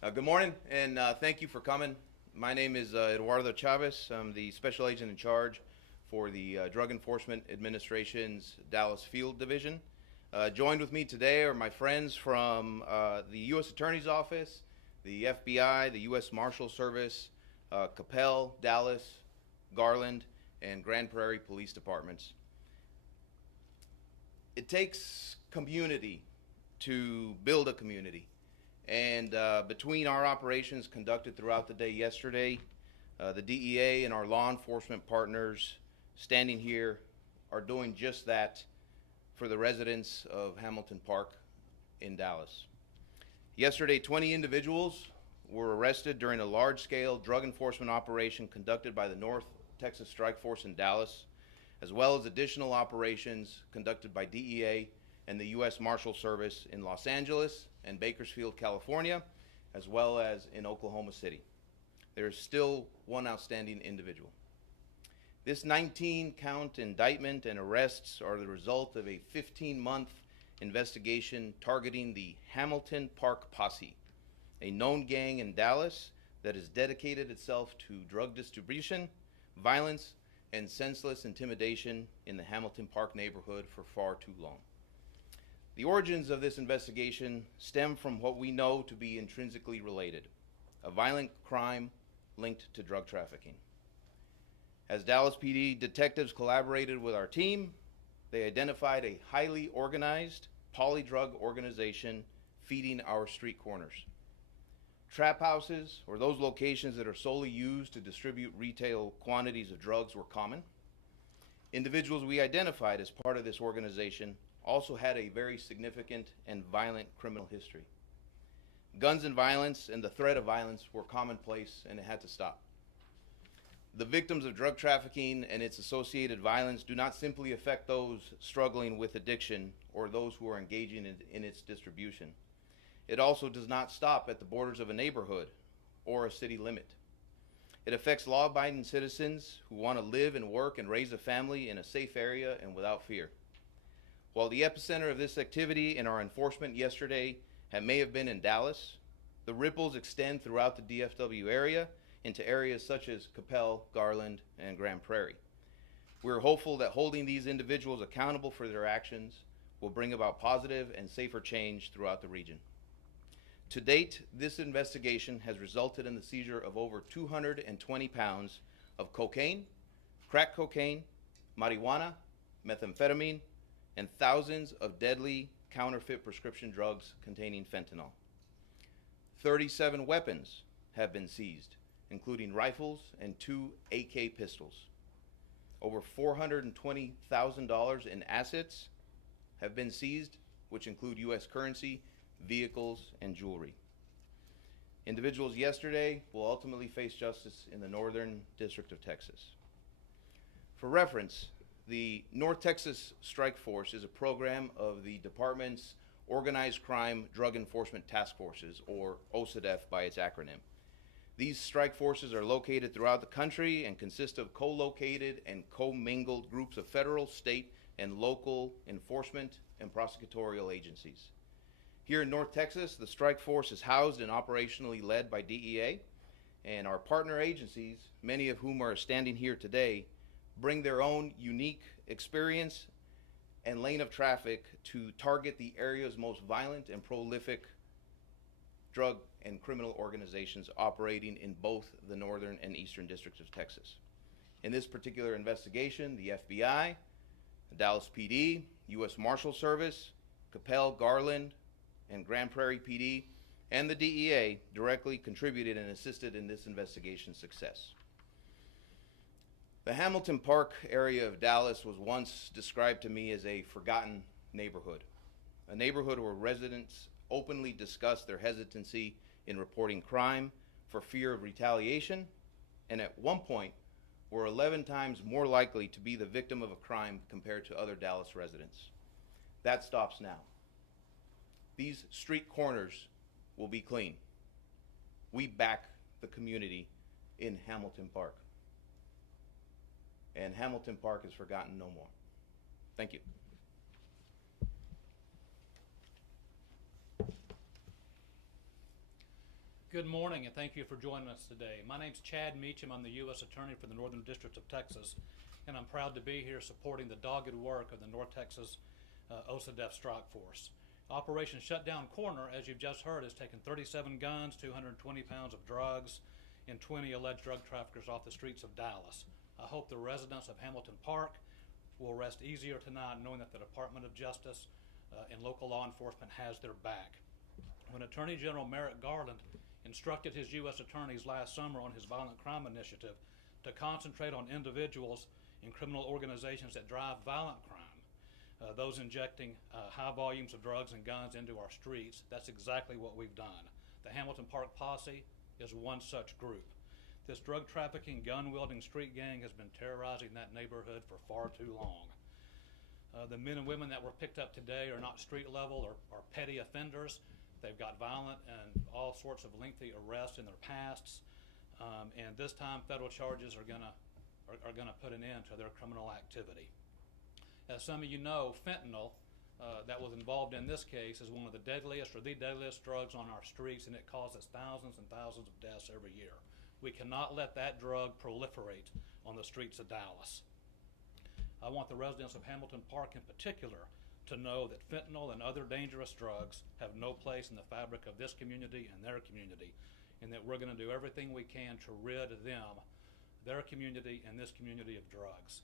Good morning, and thank you for coming. My name is Eduardo Chavez. I'm the special agent in charge for the Drug Enforcement Administration's Dallas Field Division. Joined with me today are my friends from the U.S. Attorney's Office, the FBI, the U.S. Marshal Service, Capel, Dallas, Garland, and Grand Prairie Police Departments. It takes community to build a community. And between our operations conducted throughout the day yesterday, the DEA and our law enforcement partners standing here are doing just that for the residents of Hamilton Park in Dallas. Yesterday, 20 individuals were arrested during a large-scale drug enforcement operation conducted by the North Texas Strike Force in Dallas, as well as additional operations conducted by DEA and the U.S. Marshal Service in Los Angeles and Bakersfield, California, as well as in Oklahoma City. There is still one outstanding individual. This 19-count indictment and arrests are the result of a 15-month investigation targeting the Hamilton Park Posse, a known gang in Dallas that has dedicated itself to drug distribution, violence, and senseless intimidation in the Hamilton Park neighborhood for far too long. The origins of this investigation stem from what we know to be intrinsically related, a violent crime linked to drug trafficking. As Dallas PD detectives collaborated with our team, they identified a highly organized poly-drug organization feeding our street corners. Trap houses, or those locations that are solely used to distribute retail quantities of drugs, were common. Individuals we identified as part of this organization also had a very significant and violent criminal history. Guns and violence and the threat of violence were commonplace, and it had to stop. The victims of drug trafficking and its associated violence do not simply affect those struggling with addiction or those who are engaging in its distribution. It also does not stop at the borders of a neighborhood or a city limit. It affects law-abiding citizens who want to live and work and raise a family in a safe area and without fear. While the epicenter of this activity in our enforcement yesterday may have been in Dallas, the ripples extend throughout the DFW area into areas such as Capel, Garland, and Grand Prairie. We're hopeful that holding these individuals accountable for their actions will bring about positive and safer change throughout the region. To date, this investigation has resulted in the seizure of over 220 pounds of cocaine, crack cocaine, marijuana, methamphetamine, and thousands of deadly counterfeit prescription drugs containing fentanyl. 37 weapons have been seized, including rifles and 2 AK pistols. Over $420,000 in assets have been seized, which include U.S. currency, vehicles, and jewelry. Individuals yesterday will ultimately face justice in the Northern District of Texas. For reference, the North Texas Strike Force is a program of the department's Organized Crime Drug Enforcement Task Forces, or OCDF by its acronym. These strike forces are located throughout the country and consist of co-located and co-mingled groups of federal, state, and local enforcement and prosecutorial agencies. Here in North Texas, the strike force is housed and operationally led by DEA, and our partner agencies, many of whom are standing here today, bring their own unique experience and lane of traffic to target the area's most violent and prolific drug and criminal organizations operating in both the northern and eastern districts of Texas. In this particular investigation, the FBI, the Dallas PD, U.S. Marshal Service, Capel, Garland, and Grand Prairie PD, and the DEA directly contributed and assisted in this investigation's success. The Hamilton Park area of Dallas was once described to me as a forgotten neighborhood, a neighborhood where residents openly discussed their hesitancy in reporting crime for fear of retaliation, and at one point were 11 times more likely to be the victim of a crime compared to other Dallas residents. That stops now. These street corners will be clean. We back the community in Hamilton Park. And Hamilton Park is forgotten no more. Thank you. Good morning, and thank you for joining us today. My name's Chad Meacham. I'm the U.S. Attorney for the Northern District of Texas, and I'm proud to be here supporting the dogged work of the North Texas OSADEF Strike Force. Operation Shutdown Corner, as you've just heard, has taken 37 guns, 220 pounds of drugs, and 20 alleged drug traffickers off the streets of Dallas. I hope the residents of Hamilton Park will rest easier tonight knowing that the Department of Justice and local law enforcement has their back. When Attorney General Merrick Garland instructed his U.S. attorneys last summer on his violent crime initiative to concentrate on individuals and criminal organizations that drive violent crime, those injecting high volumes of drugs and guns into our streets, that's exactly what we've done. The Hamilton Park Posse is one such group. This drug trafficking, gun-wielding street gang has been terrorizing that neighborhood for far too long. The men and women that were picked up today are not street level or petty offenders. They've got violent and all sorts of lengthy arrests in their pasts, and this time federal charges are gonna put an end to their criminal activity. As some of you know, fentanyl that was involved in this case is one of the deadliest or the deadliest drugs on our streets, and it causes thousands and thousands of deaths every year. We cannot let that drug proliferate on the streets of Dallas. I want the residents of Hamilton Park in particular to know that fentanyl and other dangerous drugs have no place in the fabric of this community and their community, and that we're going to do everything we can to rid them, their community, and this community of drugs.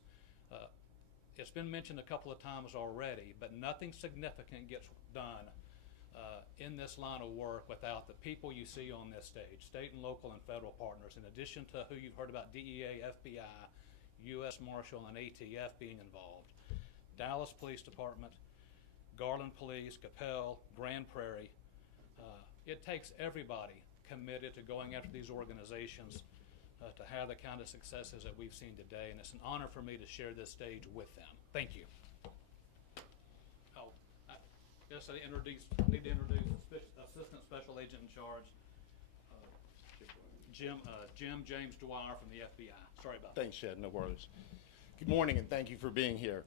It's been mentioned a couple of times already, but nothing significant gets done in this line of work without the people you see on this stage, state and local and federal partners, in addition to who you've heard about, DEA, FBI, U.S. Marshal, and ATF being involved. Dallas Police Department, Garland Police, Capel, Grand Prairie. It takes everybody committed to going after these organizations to have the kind of successes that we've seen today, and it's an honor for me to share this stage with them. Thank you. Oh, I guess I need to introduce Assistant Special Agent in Charge, James Dwyer from the FBI. Sorry about that. Thanks, Chad. No worries. Good morning, and thank you for being here.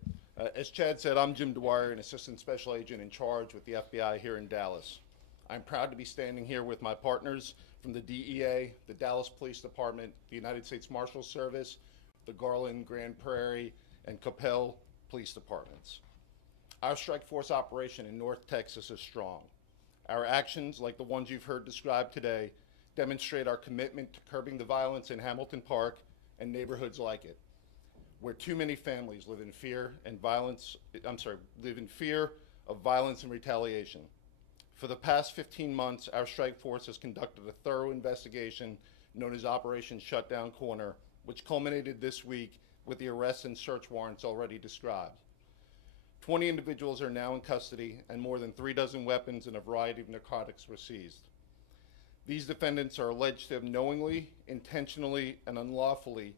As Chad said, I'm Jim Dwyer, an Assistant Special Agent in Charge with the FBI here in Dallas. I'm proud to be standing here with my partners from the DEA, the Dallas Police Department, the United States Marshals Service, the Garland, Grand Prairie, and Capel Police Departments. Our strike force operation in North Texas is strong. Our actions, like the ones you've heard described today, demonstrate our commitment to curbing the violence in Hamilton Park and neighborhoods like it, where too many families live in fear of violence and retaliation. For the past 15 months, our strike force has conducted a thorough investigation known as Operation Shutdown Corner, which culminated this week with the arrests and search warrants already described. 20 individuals are now in custody, and more than 36 weapons and a variety of narcotics were seized. These defendants are alleged to have knowingly, intentionally, and unlawfully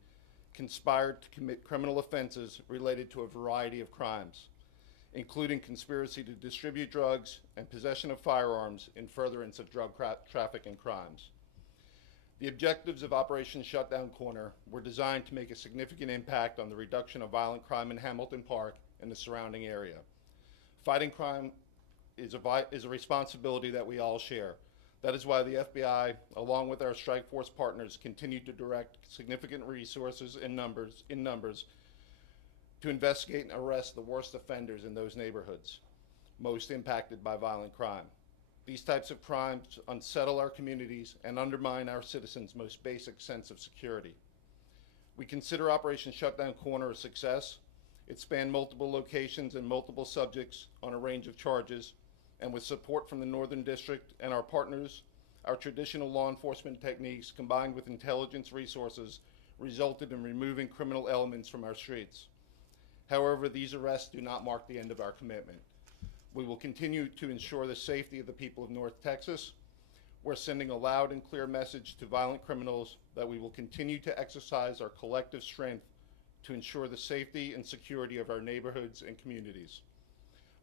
conspired to commit criminal offenses related to a variety of crimes, including conspiracy to distribute drugs and possession of firearms in furtherance of drug trafficking crimes. The objectives of Operation Shutdown Corner were designed to make a significant impact on the reduction of violent crime in Hamilton Park and the surrounding area. Fighting crime is a responsibility that we all share. That is why the FBI, along with our strike force partners, continue to direct significant resources in numbers to investigate and arrest the worst offenders in those neighborhoods most impacted by violent crime. These types of crimes unsettle our communities and undermine our citizens' most basic sense of security. We consider Operation Shutdown Corner a success. It spanned multiple locations and multiple subjects on a range of charges, and with support from the Northern District and our partners, our traditional law enforcement techniques combined with intelligence resources resulted in removing criminal elements from our streets. However, these arrests do not mark the end of our commitment. We will continue to ensure the safety of the people of North Texas. We're sending a loud and clear message to violent criminals that we will continue to exercise our collective strength to ensure the safety and security of our neighborhoods and communities.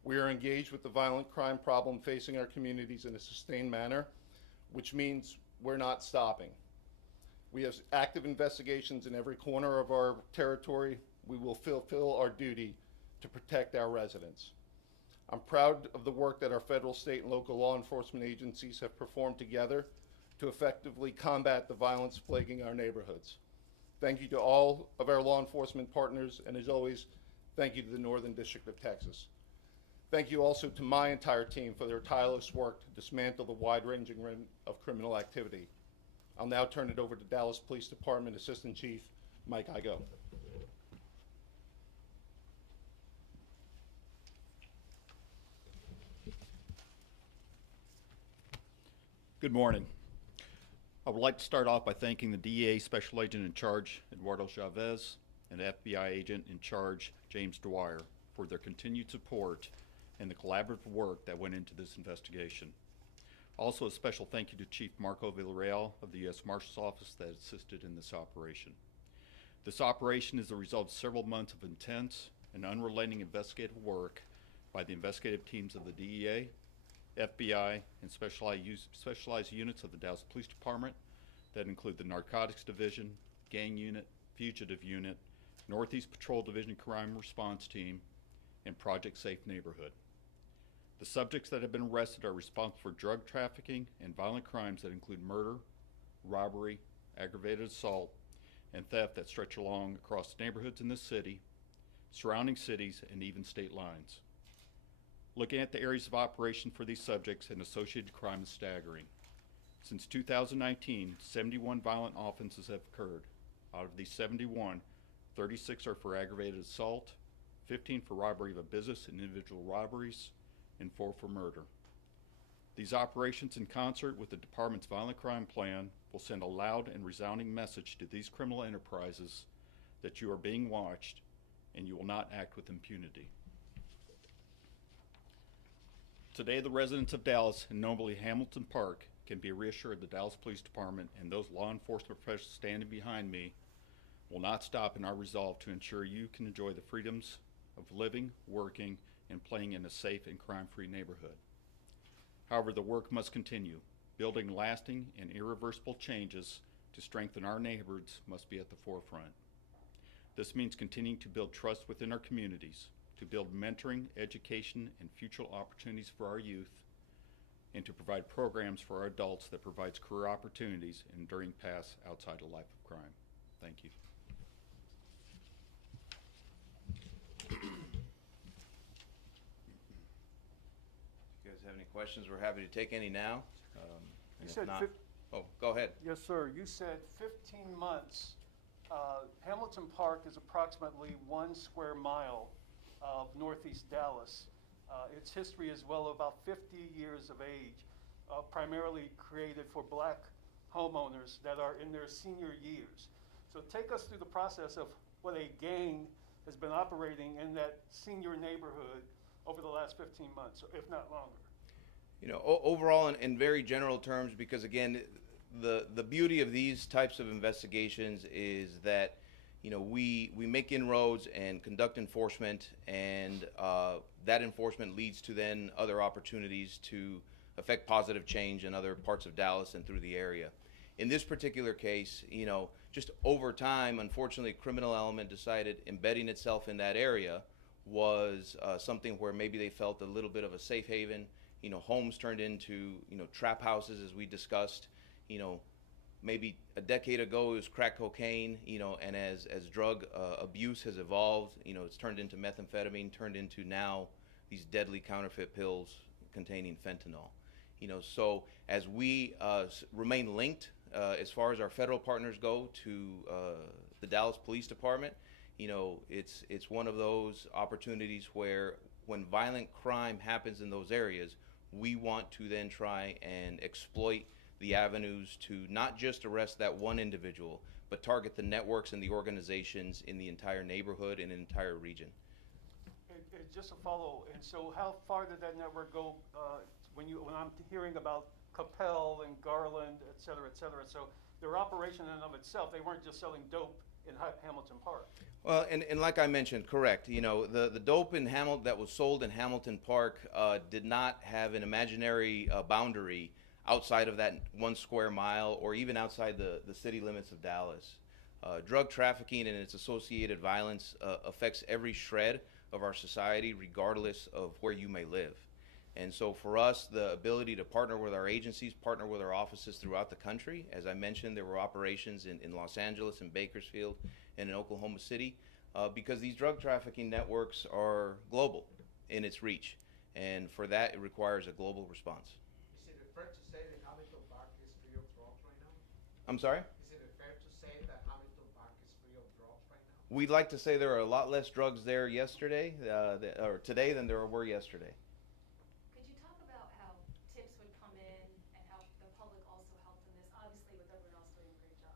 We are engaged with the violent crime problem facing our communities in a sustained manner, which means we're not stopping. We have active investigations in every corner of our territory. We will fulfill our duty to protect our residents. I'm proud of the work that our federal, state, and local law enforcement agencies have performed together to effectively combat the violence plaguing our neighborhoods. Thank you to all of our law enforcement partners, and as always, thank you to the Northern District of Texas. Thank you also to my entire team for their tireless work to dismantle the wide-ranging ring of criminal activity. I'll now turn it over to Dallas Police Department Assistant Chief Mike Igo. Good morning. I would like to start off by thanking the DEA Special Agent in Charge, Eduardo Chavez, and FBI Agent in Charge, James Dwyer, for their continued support and the collaborative work that went into this investigation. Also, a special thank you to Chief Marco Villarreal of the U.S. Marshal's Office that assisted in this operation. This operation is the result of several months of intense and unrelenting investigative work by the investigative teams of the DEA, FBI, and specialized units of the Dallas Police Department that include the Narcotics Division, Gang Unit, Fugitive Unit, Northeast Patrol Division Crime Response Team, and Project Safe Neighborhood. The subjects that have been arrested are responsible for drug trafficking and violent crimes that include murder, robbery, aggravated assault, and theft that stretch along across neighborhoods in this city, surrounding cities, and even state lines. Looking at the areas of operation for these subjects and associated crime is staggering. Since 2019, 71 violent offenses have occurred. Out of these 71, 36 are for aggravated assault, 15 for robbery of a business and individual robberies, and 4 for murder. These operations, in concert with the department's violent crime plan, will send a loud and resounding message to these criminal enterprises that you are being watched and you will not act with impunity. Today, the residents of Dallas, and notably Hamilton Park, can be reassured the Dallas Police Department and those law enforcement professionals standing behind me will not stop in our resolve to ensure you can enjoy the freedoms of living, working, and playing in a safe and crime-free neighborhood. However, the work must continue. Building lasting and irreversible changes to strengthen our neighborhoods must be at the forefront. This means continuing to build trust within our communities, to build mentoring, education, and future opportunities for our youth, and to provide programs for our adults that provides career opportunities and enduring paths outside a life of crime. Thank you. If you guys have any questions, we're happy to take any now. You If said not, oh, go ahead. Yes, sir. You said 15 months. Hamilton Park is approximately 1 square mile of northeast Dallas. Its history is well about 50 years of age, primarily created for black homeowners that are in their senior years. So take us through the process of what a gang has been operating in that senior neighborhood over the last 15 months, if not longer. You know, overall, in very general terms, because again, the beauty of these types of investigations is that, you know, we make inroads and conduct enforcement, and that enforcement leads to then other opportunities to affect positive change in other parts of Dallas and through the area. In this particular case, you know, just over time, unfortunately, a criminal element decided embedding itself in that area was something where maybe they felt a little bit of a safe haven. You know, homes turned into, you know, trap houses, as we discussed. You know, maybe a decade ago it was crack cocaine, you know, and as drug abuse has evolved, you know, it's turned into methamphetamine, turned into now these deadly counterfeit pills containing fentanyl. You know, so as we remain linked as far as our federal partners go to the Dallas Police Department, you know, it's one of those opportunities where when violent crime happens in those areas, we want to then try and exploit the avenues to not just arrest that one individual, but target the networks and the organizations in the entire neighborhood and entire region. And just a follow, and so how far did that network go when I'm hearing about Capel and Garland, et cetera, so their operation in and of itself, they weren't just selling dope in Hamilton Park. Well, and like I mentioned, correct. You know, the dope in that was sold in Hamilton Park did not have an imaginary boundary outside of that 1 square mile or even outside the city limits of Dallas. Drug trafficking and its associated violence affects every shred of our society, regardless of where you may live. And so for us, the ability to partner with our agencies, partner with our offices throughout the country, as I mentioned, there were operations in Los Angeles, in Bakersfield, and in Oklahoma City, because these drug trafficking networks are global in its reach. And for that, it requires a global response. Is it fair to say that Hamilton Park is free of drugs right now? I'm sorry? Is it fair to say that Hamilton Park is free of drugs right now? We'd like to say there are a lot less drugs there yesterday, or today, than there were yesterday. Could you talk about how tips would come in and how the public also helped in this, obviously with everyone else doing a great job?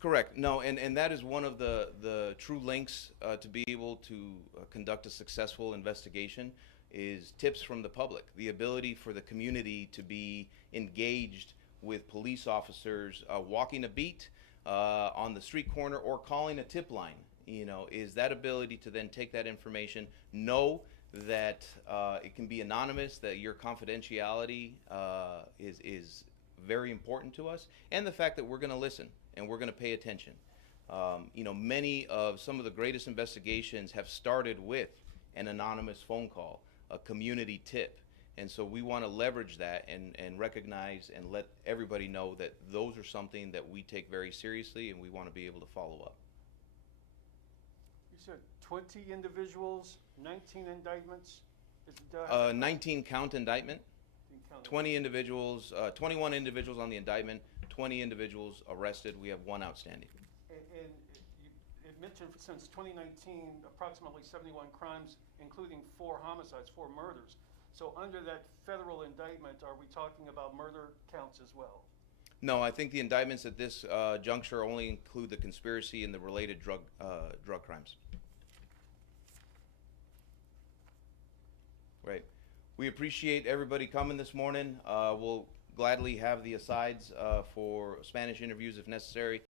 Correct. No, and that is one of the true links to be able to conduct a successful investigation is tips from the public. The ability for the community to be engaged with police officers walking a beat on the street corner or calling a tip line, is that ability to then take that information, know that it can be anonymous, that your confidentiality is very important to us, and the fact that we're going to listen and we're going to pay attention. Many of some of the greatest investigations have started with an anonymous phone call, a community tip. And so we want to leverage that and recognize and let everybody know that those are something that we take very seriously and we want to be able to follow up. You said 20 individuals, 19 indictments? Is it, 19 count indictment, 20 individuals, 21 individuals on the indictment, 20 individuals arrested. We have one outstanding. And it mentioned since 2019, approximately 71 crimes, including 4 homicides, 4 murders. So under that federal indictment, are we talking about murder counts as well? No, I think the indictments at this juncture only include the conspiracy and the related drug crimes. Right. We appreciate everybody coming this morning. We'll gladly have the asides for Spanish interviews if necessary.